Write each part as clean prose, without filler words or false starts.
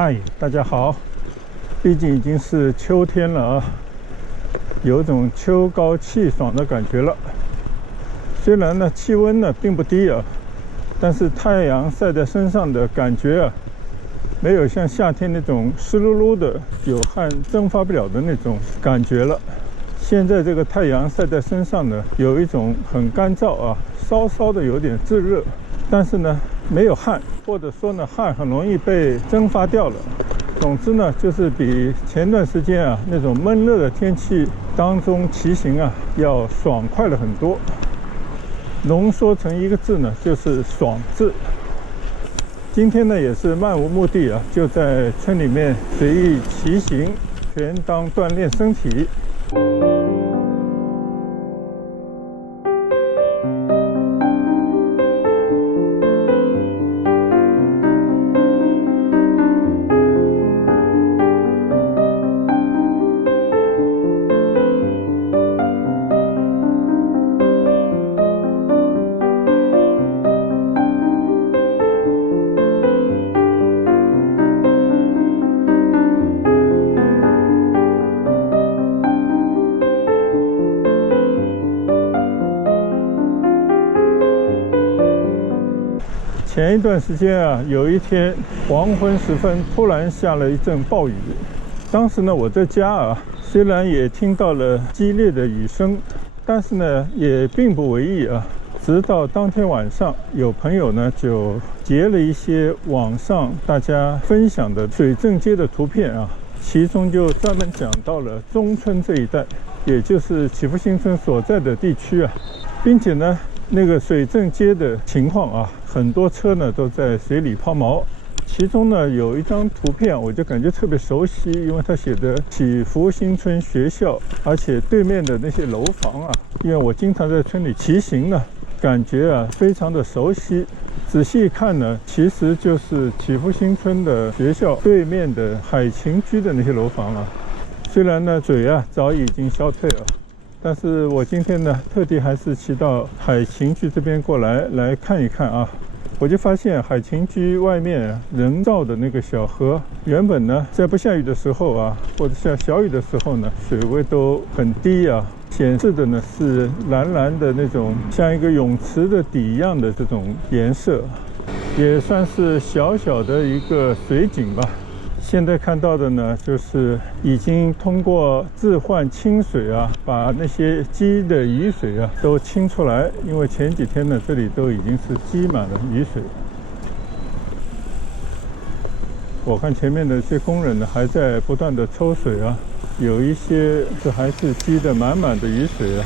嗨，大家好！毕竟已经是秋天了啊，有种秋高气爽的感觉了。虽然呢气温呢并不低啊，但是太阳晒在身上的感觉啊，没有像夏天那种湿漉漉的、有汗蒸发不了的那种感觉了。现在这个太阳晒在身上呢，有一种很干燥啊，稍稍的有点炙热，但是呢没有汗，或者说呢汗很容易被蒸发掉了。总之呢，就是比前段时间啊那种闷热的天气当中骑行啊要爽快了很多。浓缩成一个字呢，就是爽字。今天呢也是漫无目的啊，就在村里面随意骑行，全当锻炼身体。前一段时间啊，有一天黄昏时分，突然下了一阵暴雨。当时呢，我在家啊，虽然也听到了激烈的雨声，但是呢，也并不为意啊。直到当天晚上，有朋友呢就截了一些网上大家分享的水镇街的图片啊，其中就专门讲到了中村这一带，也就是祈福新村所在的地区啊，并且呢，那个水镇街的情况啊，很多车呢都在水里抛锚。其中呢有一张图片，我就感觉特别熟悉，因为它写的祈福新村学校，而且对面的那些楼房啊，因为我经常在村里骑行呢，感觉啊非常的熟悉。仔细一看呢，其实就是祈福新村的学校对面的海晴居的那些楼房啊。虽然呢水啊早已经消退了，但是我今天呢特地还是骑到海晴居这边过来看一看啊。我就发现海晴居外面人造的那个小河，原本呢在不下雨的时候啊，或者下小雨的时候呢，水位都很低啊，显示的呢是蓝蓝的那种像一个泳池的底一样的这种颜色，也算是小小的一个水景吧。现在看到的呢，就是已经通过置换清水啊，把那些积的雨水啊都清出来。因为前几天呢，这里都已经是积满了雨水。我看前面的一些工人呢，还在不断的抽水啊，有一些这还是积得满满的雨水啊。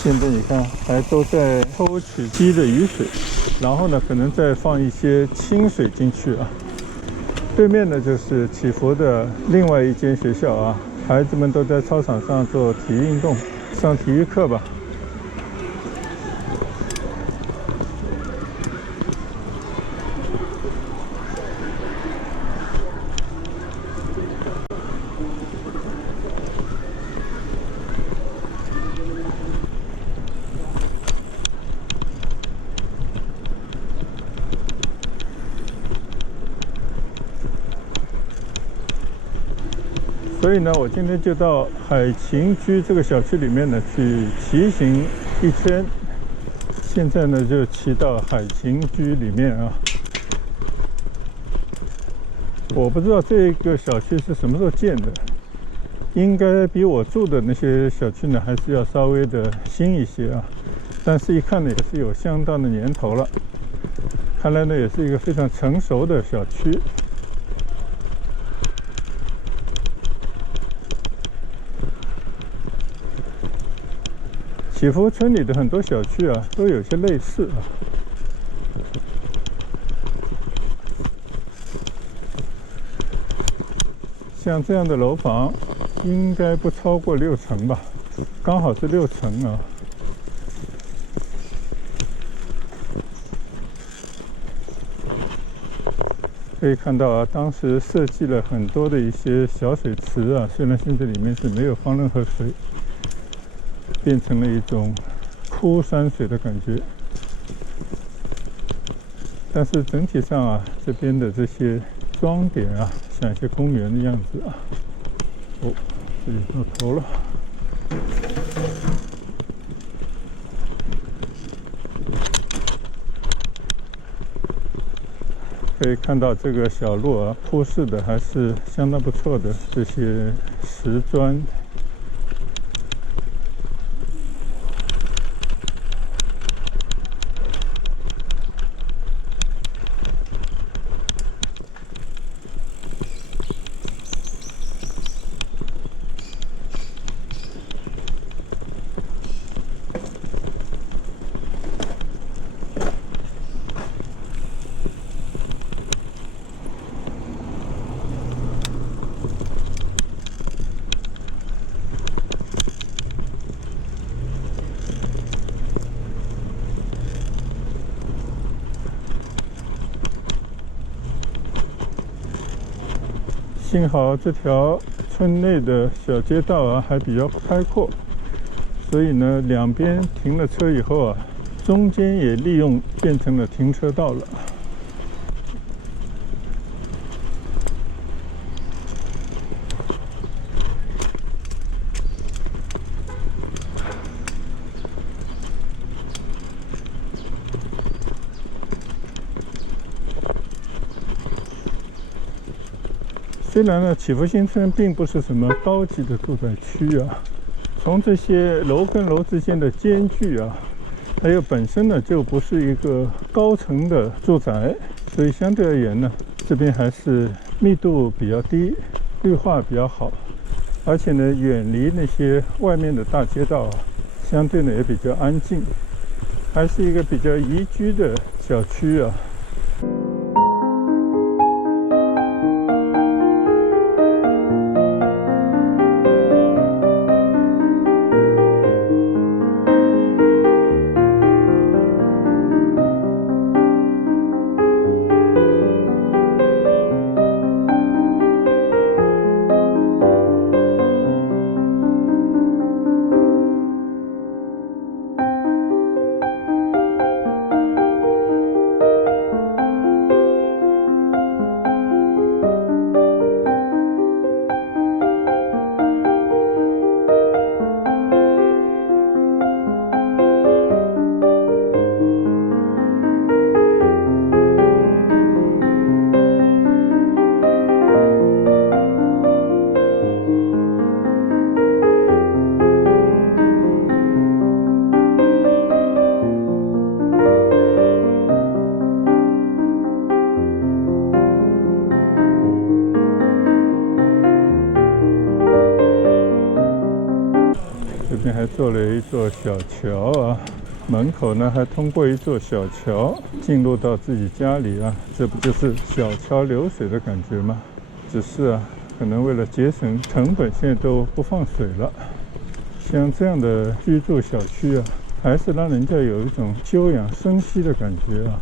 现在你看，还都在抽取积的雨水，然后呢，可能再放一些清水进去啊。对面呢，就是祈福的另外一间学校啊，孩子们都在操场上做体育运动，上体育课吧。所以呢，我今天就到海晴居这个小区里面呢去骑行一圈。现在呢就骑到海晴居里面啊。我不知道这个小区是什么时候建的，应该比我住的那些小区呢还是要稍微的新一些啊。但是一看呢也是有相当的年头了，看来呢也是一个非常成熟的小区。祈福村里的很多小区啊，都有些类似啊。像这样的楼房，应该不超过6层吧，刚好是6层啊。可以看到啊，当时设计了很多的一些小水池啊，虽然现在里面是没有放任何水。变成了一种枯山水的感觉。但是整体上啊，这边的这些装点啊，像一些公园的样子啊。哦，这里到头了。可以看到这个小路啊，铺设的还是相当不错的，这些石砖。幸好这条村内的小街道啊还比较开阔，所以呢，两边停了车以后啊，中间也利用变成了停车道了。虽然呢，祈福新村并不是什么高级的住宅区啊，从这些楼跟楼之间的间距啊，还有本身呢就不是一个高层的住宅，所以相对而言呢，这边还是密度比较低，绿化比较好，而且呢，远离那些外面的大街道啊，相对呢也比较安静，还是一个比较宜居的小区啊。这边还做了一座小桥啊，门口呢还通过一座小桥进入到自己家里啊，这不就是小桥流水的感觉吗？只是啊，可能为了节省成本，现在都不放水了。像这样的居住小区啊，还是让人家有一种休养生息的感觉啊。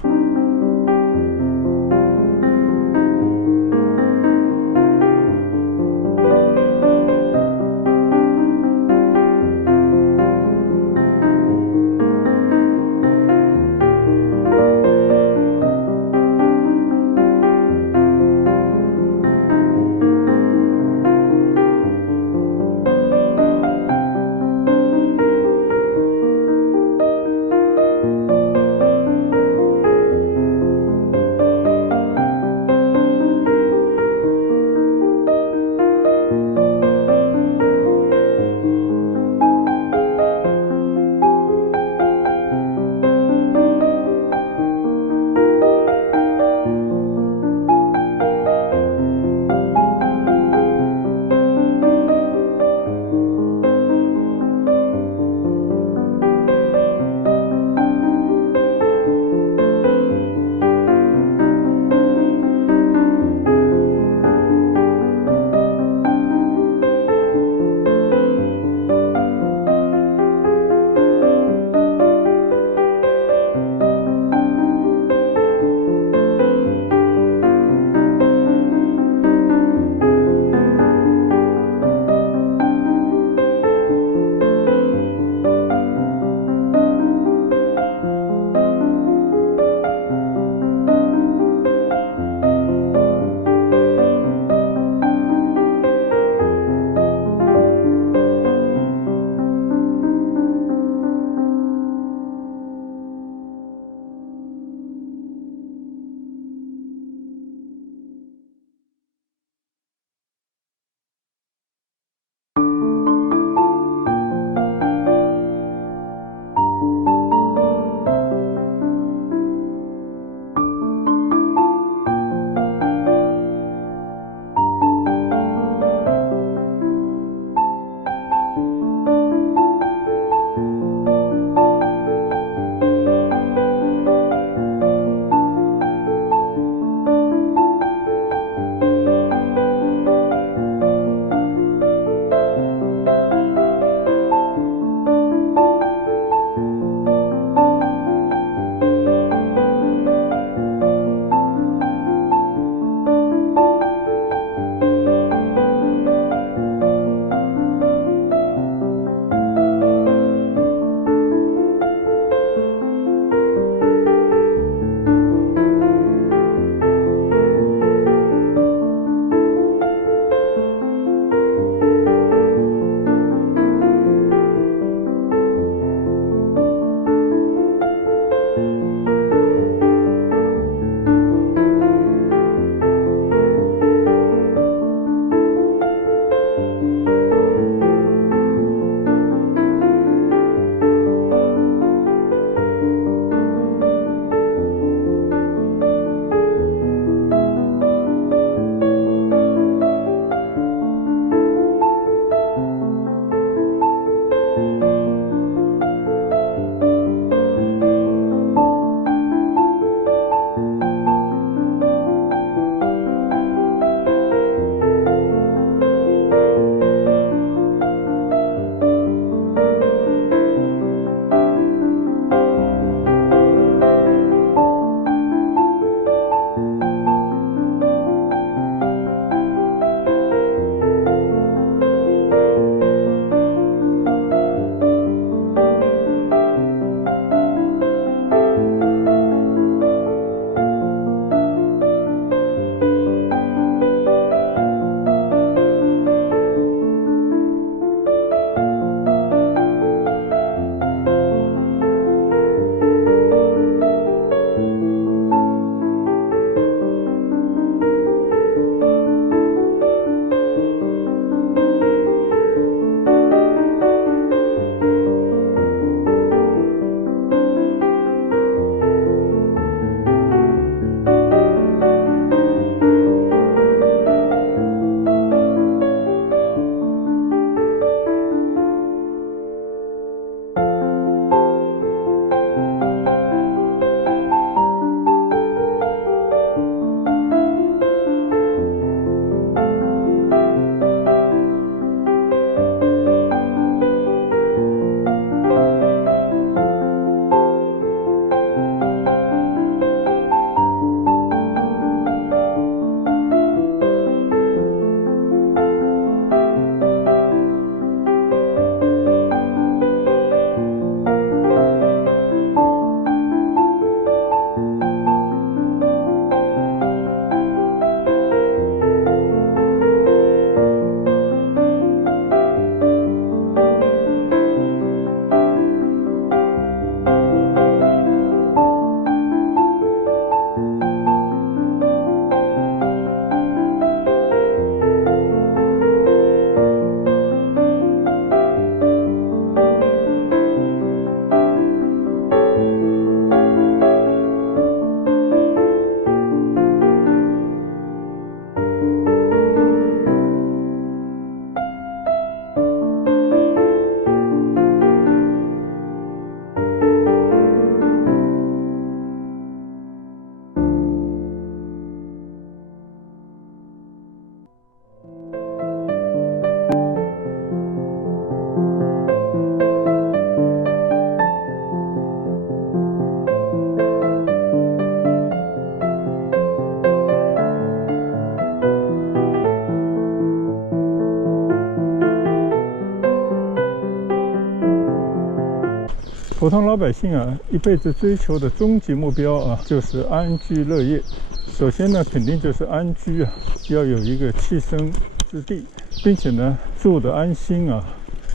普通老百姓啊，一辈子追求的终极目标啊，就是安居乐业。首先呢，肯定就是安居啊，要有一个栖身之地，并且呢，住得安心啊，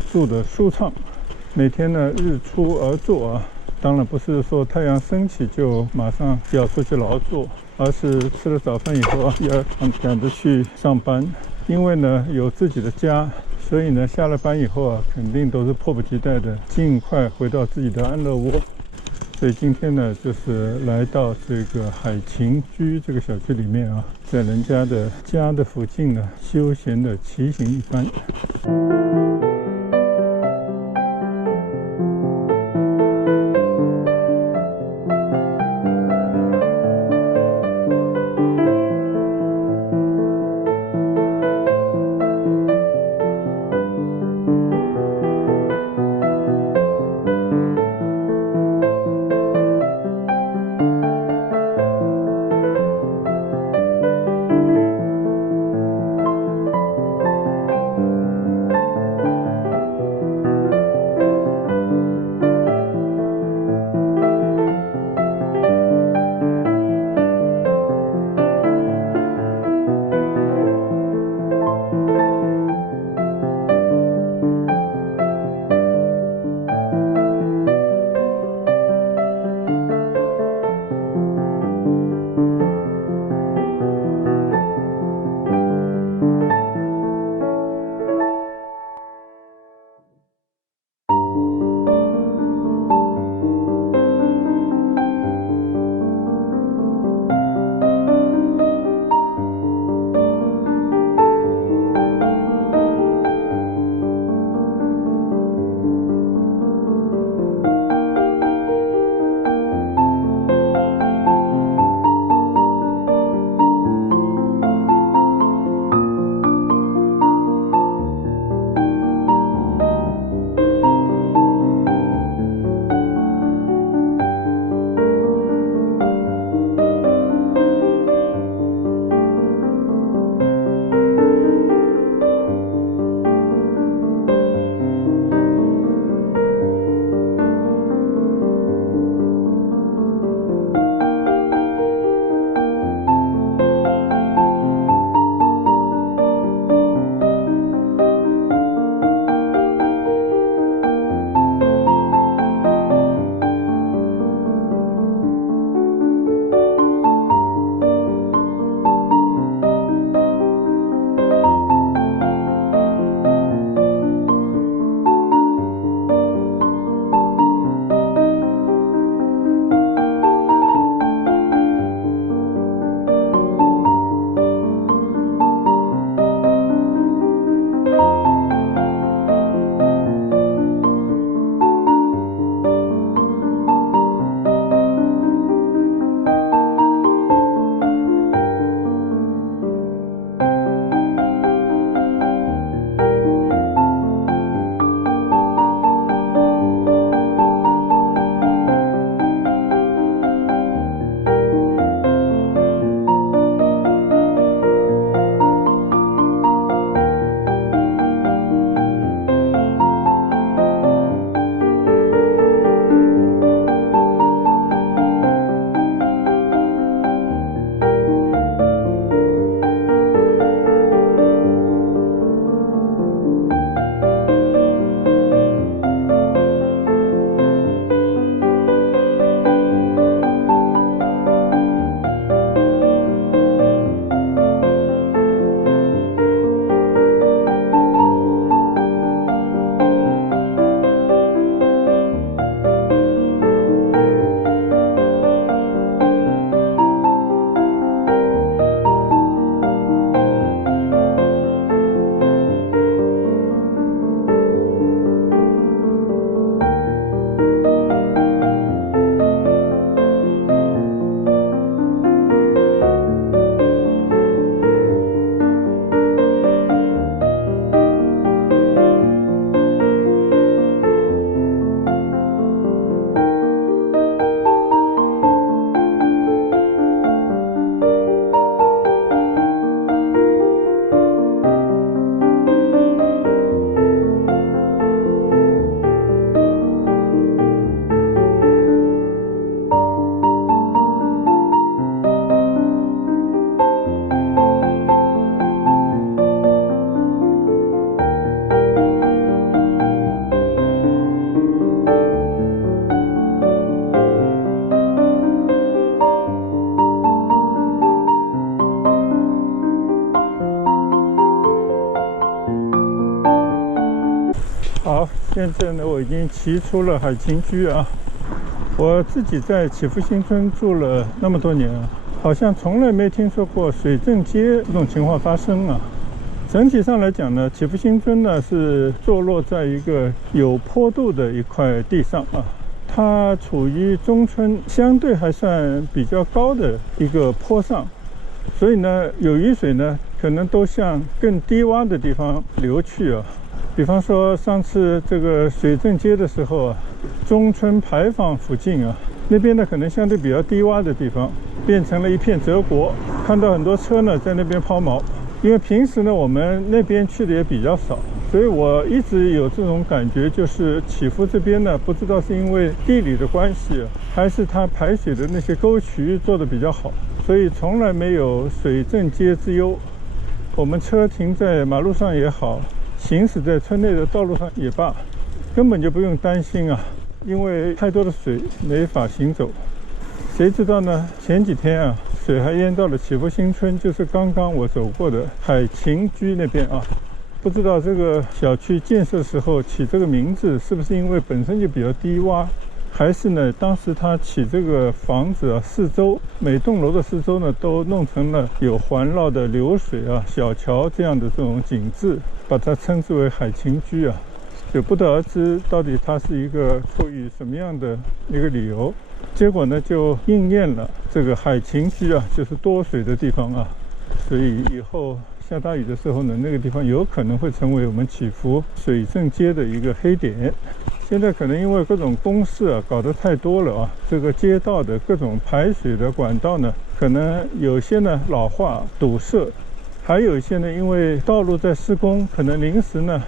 住得舒畅。每天呢，日出而作啊，当然不是说太阳升起就马上要出去劳作，而是吃了早饭以后啊，要赶着去上班。因为呢，有自己的家。所以呢，下了班以后啊，肯定都是迫不及待的，尽快回到自己的安乐窝。所以今天呢，就是来到这个海晴居这个小区里面啊，在人家的家的附近呢，休闲的骑行一番。好，现在呢，我已经骑出了海琴居啊。我自己在祈福新村住了那么多年啊，好像从来没听说过水正街这种情况发生啊。整体上来讲呢，祈福新村呢是坐落在一个有坡度的一块地上啊，它处于中村相对还算比较高的一个坡上，所以呢，有雨水呢可能都向更低洼的地方流去啊。比方说上次这个水正街的时候啊，中村牌坊附近啊，那边呢可能相对比较低洼的地方，变成了一片泽国，看到很多车呢在那边抛锚。因为平时呢我们那边去的也比较少，所以我一直有这种感觉，就是祈福这边呢，不知道是因为地理的关系，还是它排水的那些沟渠做得比较好，所以从来没有水正街之忧。我们车停在马路上也好，行驶在村内的道路上也罢，根本就不用担心啊，因为太多的水没法行走。谁知道呢？前几天啊，水还淹到了祈福新村，就是刚刚我走过的海琴居那边啊。不知道这个小区建设时候起这个名字，是不是因为本身就比较低洼，还是呢当时他起这个房子啊，四周每栋楼的四周呢都弄成了有环绕的流水啊、小桥这样的这种景致，把它称之为海琴居啊。就不得而知到底它是一个出于什么样的一个理由。结果呢，就应验了这个海琴居啊，就是多水的地方啊，所以以后下大雨的时候呢，那个地方有可能会成为我们祈福水正街的一个黑点。现在可能因为各种公事啊搞得太多了啊，这个街道的各种排水的管道呢，可能有些呢老化堵塞，还有一些呢因为道路在施工，可能临时呢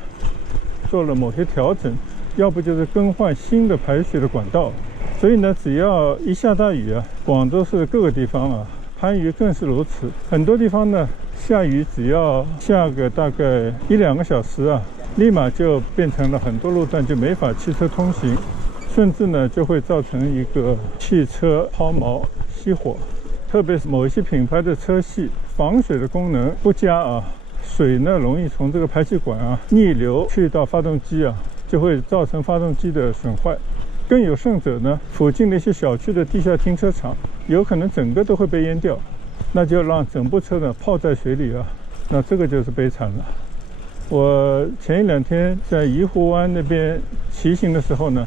做了某些调整，要不就是更换新的排水的管道。所以呢，只要一下大雨啊，广州市各个地方啊，番禺更是如此。很多地方呢，下雨只要下个大概1-2个小时啊，立马就变成了很多路段就没法汽车通行，甚至呢就会造成一个汽车抛锚熄火。特别是某一些品牌的车系防水的功能不佳啊，水呢容易从这个排气管啊逆流去到发动机啊，就会造成发动机的损坏。更有甚者呢，附近的一些小区的地下停车场有可能整个都会被淹掉，那就让整部车呢泡在水里啊，那这个就是悲惨了。我前1-2天在怡湖湾那边骑行的时候呢，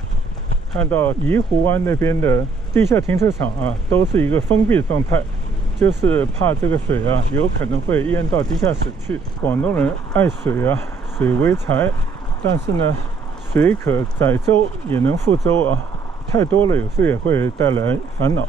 看到怡湖湾那边的地下停车场啊，都是一个封闭的状态，就是怕这个水啊有可能会淹到地下室去。广东人爱水啊，水为财，但是呢水可载舟也能覆舟啊，太多了有时也会带来烦恼。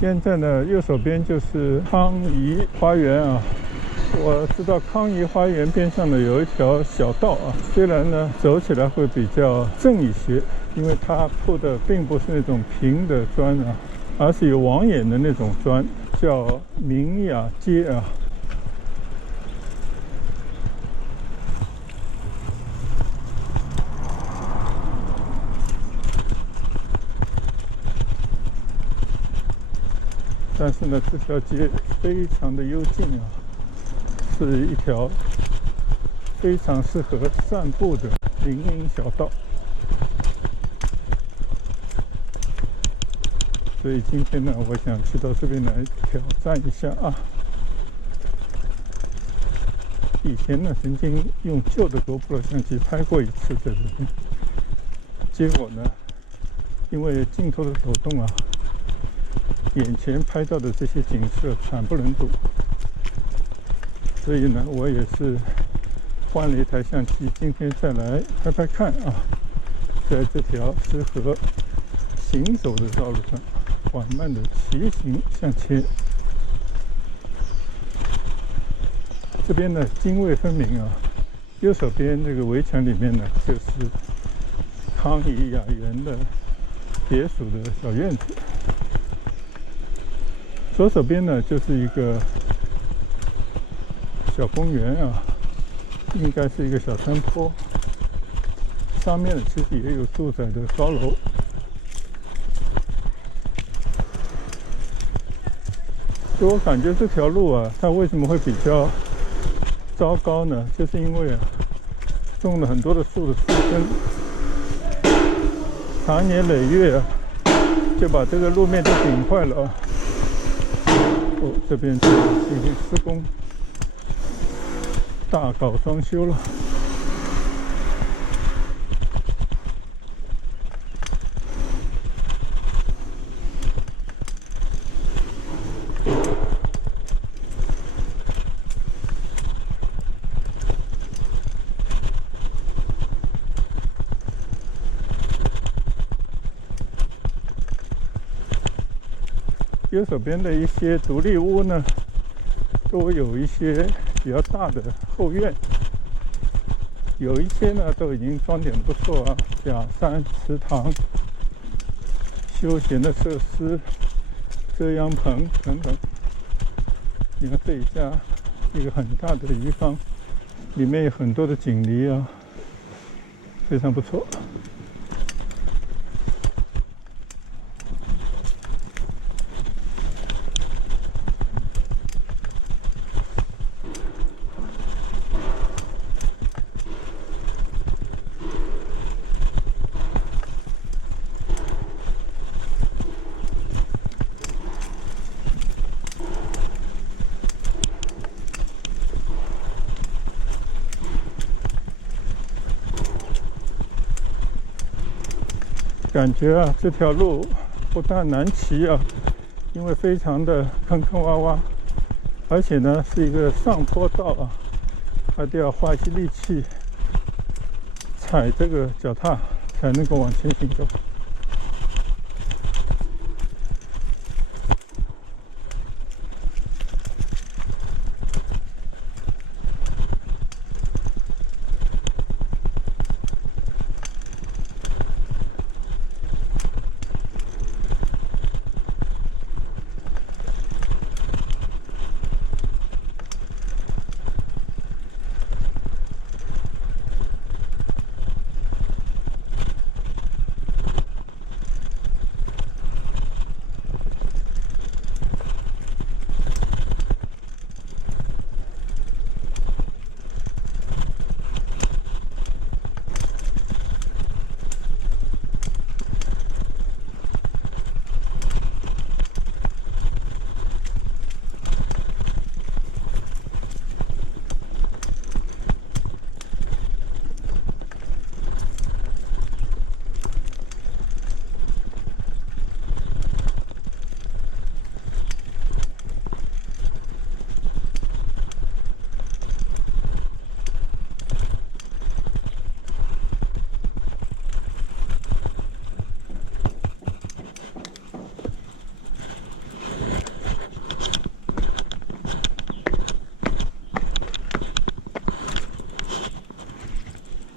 现在呢，右手边就是康怡花园啊。我知道康怡花园边上呢有一条小道啊，虽然呢走起来会比较正一些，因为它铺的并不是那种平的砖啊，而是有网眼的那种砖，叫明雅街啊。但是呢，这条街非常的幽静啊，是一条非常适合散步的林荫小道。所以今天呢，我想去到这边来挑战一下啊。以前呢，曾经用旧的GoPro相机拍过一次在这边，结果呢，因为镜头的手动啊，眼前拍到的这些景色惨不忍睹，所以呢，我也是换了一台相机，今天再来拍拍看啊，在这条适合行走的道路上，缓慢的骑行向前。这边呢，泾渭分明啊，右手边这个围墙里面呢，就是康怡雅园的别墅的小院子，左手边呢就是一个小公园啊，应该是一个小山坡，上面呢其实也有住宅的高楼。所以我感觉这条路啊，它为什么会比较糟糕呢？就是因为啊，种了很多的树的树根，长年累月啊，就把这个路面都顶坏了啊。哦，这边是进行施工，大搞装修了。右手边的一些独立屋呢，都有一些比较大的后院，有一些呢都已经装点不错啊，假山、池塘、休闲的设施、遮阳棚等等。你看这一家一个很大的鱼缸，里面有很多的锦鲤啊，非常不错。感觉啊，这条路不但难骑啊，因为非常的坑坑洼洼，而且呢是一个上坡道啊，还得要花一些力气踩这个脚踏才能够往前行走。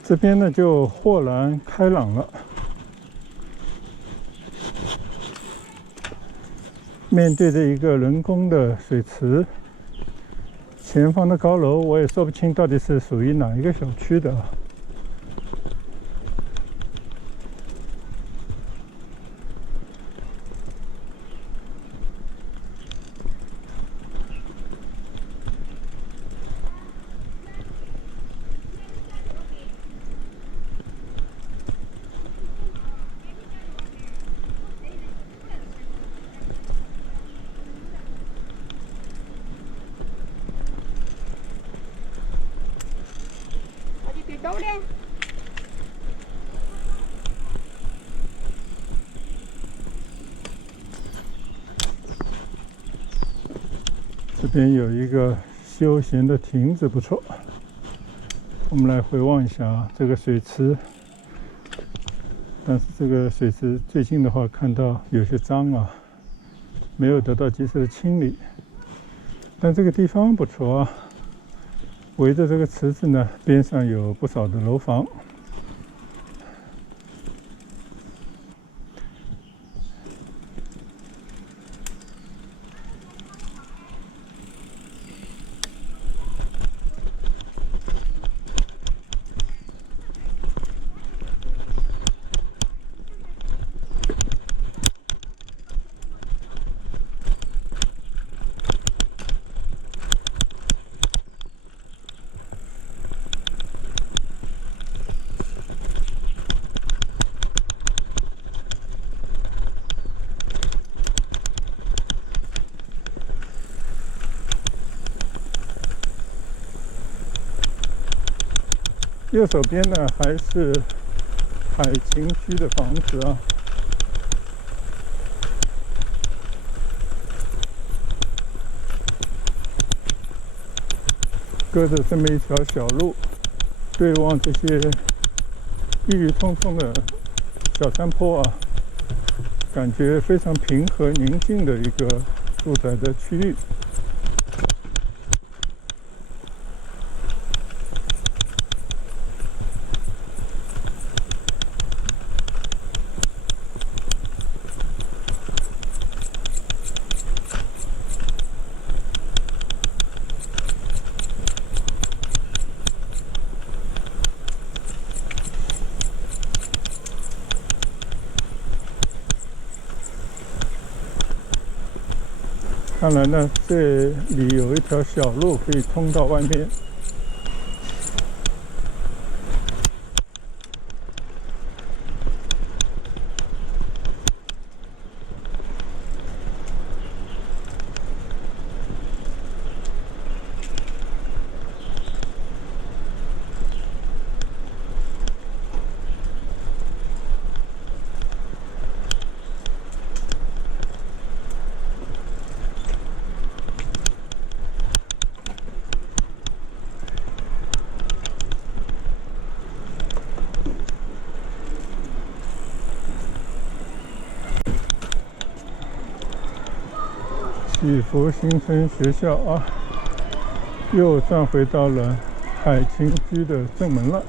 这边呢就豁然开朗了。面对着一个人工的水池，前方的高楼我也说不清到底是属于哪一个小区的。走的。这边有一个休闲的亭子，不错。我们来回望一下啊，这个水池。但是这个水池最近的话，看到有些脏啊，没有得到及时的清理。但这个地方不错啊，围着这个池子呢，边上有不少的楼房。右手边呢还是海琴区的房子啊，隔着这么一条小路，对望这些郁郁葱葱的小山坡啊，感觉非常平和宁静的一个住宅的区域。看来呢，这里有一条小路可以通到外面。祈福新村学校啊，又转回到了海琴区的正门了。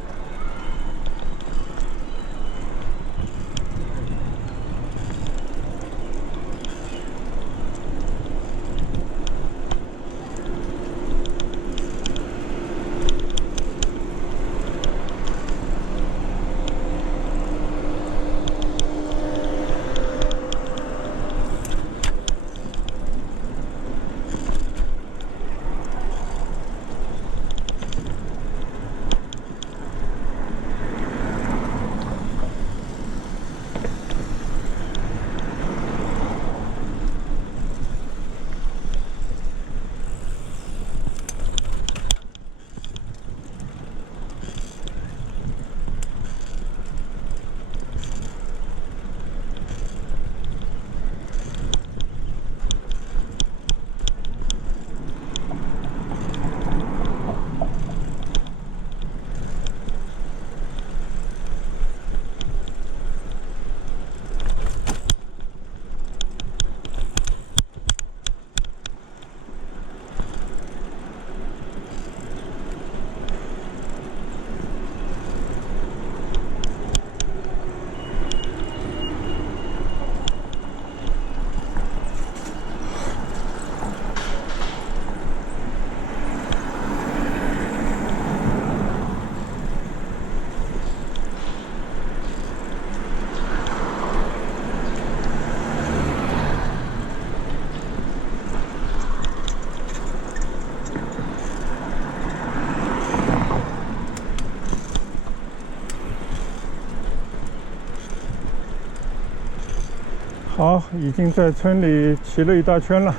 好，已经在村里骑了一大圈了。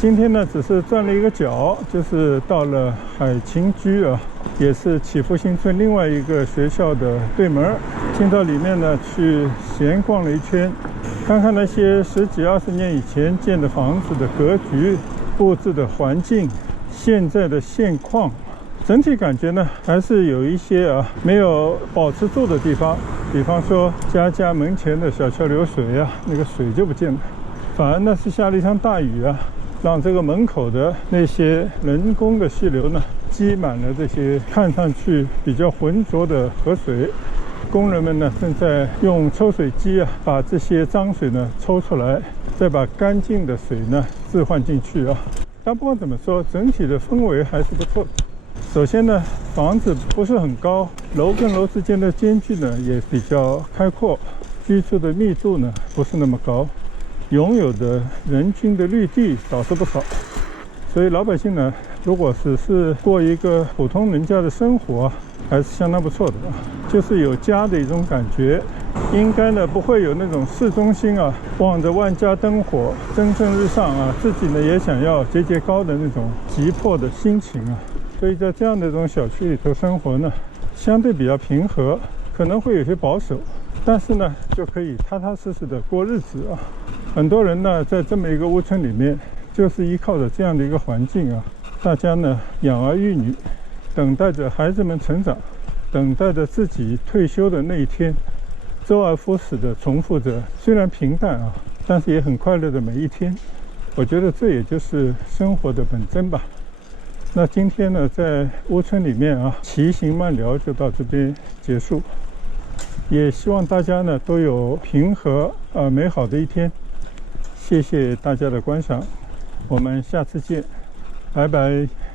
今天呢，只是转了一个角，就是到了海晴居啊，也是祈福新村另外一个学校的对门。进到里面呢，去闲逛了一圈，看看那些10几20年以前建的房子的格局、布置的环境、现在的现况，整体感觉呢，还是有一些没有保持住的地方。比方说家门前的小桥流水啊，那个水就不见了，反而呢是下了一场大雨啊。让这个门口的那些人工的溪流呢，积满了这些看上去比较浑浊的河水。工人们呢，正在用抽水机把这些脏水呢抽出来，再把干净的水呢置换进去啊。但不管怎么说，整体的氛围还是不错的。首先呢，房子不是很高，楼跟楼之间的间距呢也比较开阔，居住的密度呢不是那么高。拥有的人均的绿地倒是不少，所以老百姓呢，如果只是过一个普通人家的生活，还是相当不错的，就是有家的一种感觉。应该呢不会有那种市中心望着万家灯火蒸蒸日上自己呢也想要节节高的那种急迫的心情所以在这样的一种小区里头生活呢，相对比较平和，可能会有些保守，但是呢就可以踏踏实实的过日子很多人呢，在这么一个屋村里面，就是依靠着这样的一个环境大家呢养儿育女，等待着孩子们成长，等待着自己退休的那一天，周而复始的重复着，虽然平淡但是也很快乐的每一天。我觉得这也就是生活的本真吧。那今天呢，在屋村里面骑行慢聊就到这边结束，也希望大家呢都有平和美好的一天。谢谢大家的观赏，我们下次见，拜拜。